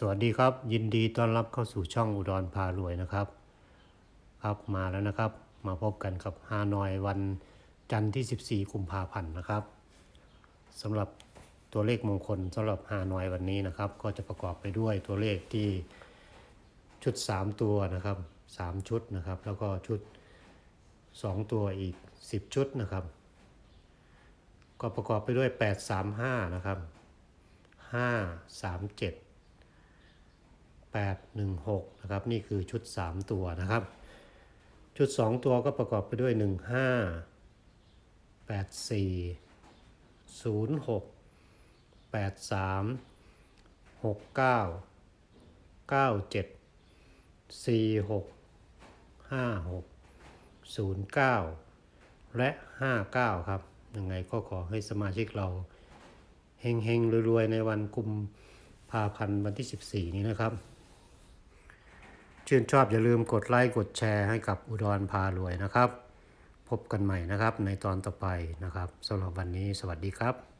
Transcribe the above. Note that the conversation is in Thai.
สวัสดีครับ ยินดีต้อนรับเข้าสู่ช่องอุดรพารวยนะครับ ครับมาแล้วนะครับ มาพบกันกับฮานอยวันจันทร์ที่ 14กุมภาพันธ์นะครับสำหรับตัวเลขมงคลสำหรับฮานอยวันนี้นะครับ ก็จะประกอบไปด้วยตัวเลขที่ชุด 3 ตัวนะครับ 3 ชุดนะครับ แล้วก็ชุด 2 ตัวอีก 10 ชุดนะครับ ก็ประกอบไปด้วย 835 นะครับ 537 816นะครับนี่คือชุด 3 ตัวนะครับ ชุด 2 ตัวก็ประกอบไปด้วย 15 84 06 83 69 97 46 56 09 และ 59 ครับยังไงก็ขอให้สมาชิกเราเฮงเฮงๆรวยๆ ในวันกุมภาพันธ์วันที่ 14 นี้นะครับ ชื่นชอบอย่าลืมกดไลค์กดแชร์ให้กับอุดรพารวยนะครับ พบกันใหม่นะครับในตอนต่อไปนะครับสำหรับวันนี้สวัสดีครับ